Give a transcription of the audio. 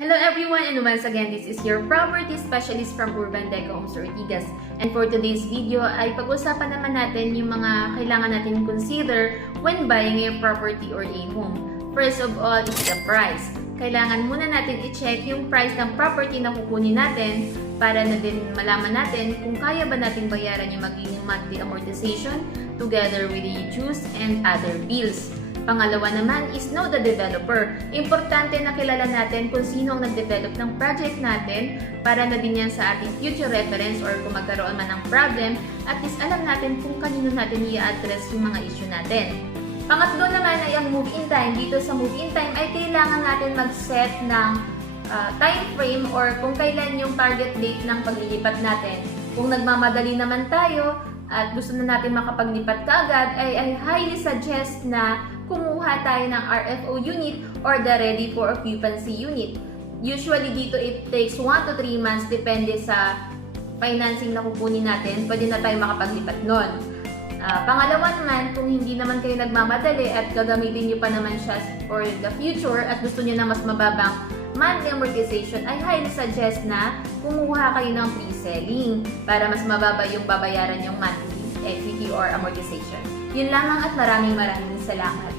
Hello everyone, and once again, this is your property specialist from Urban Deco Homes Ortigas. And for today's video ay pag-usapan naman natin yung mga kailangan natin consider when buying a property or a home. First of all is the price. Kailangan muna natin i-check yung price ng property na kukunin natin para na din malaman natin kung kaya ba natin bayaran yung magiging monthly amortization together with the dues and other bills. Pangalawa naman is know the developer. Importante na kilala natin kung sino ang nag-develop ng project natin para na din yan sa ating future reference or kung magkaroon man ng problem, at least alam natin kung kanino natin i-address yung mga issue natin. Pangatlo naman ay ang move-in time. Dito sa move-in time ay kailangan natin mag-set ng time frame or kung kailan yung target date ng paglilipat natin. Kung nagmamadali naman tayo at gusto na natin makapaglipat kaagad, ay highly suggest na kumuha tayo ng RFO unit or the Ready for Occupancy unit. Usually dito it takes 1 to 3 months depende sa financing na kukunin natin, pwede na tayo makapaglipat nun. Pangalawa naman, kung hindi naman kayo nagmamadali at gagamitin nyo pa naman siya for the future at gusto nyo na mas mababang monthly amortization, ay highly suggest na kumuha kayo ng pre-selling para mas mababa yung babayaran yung monthly equity or amortization. Yun lamang at maraming salamat.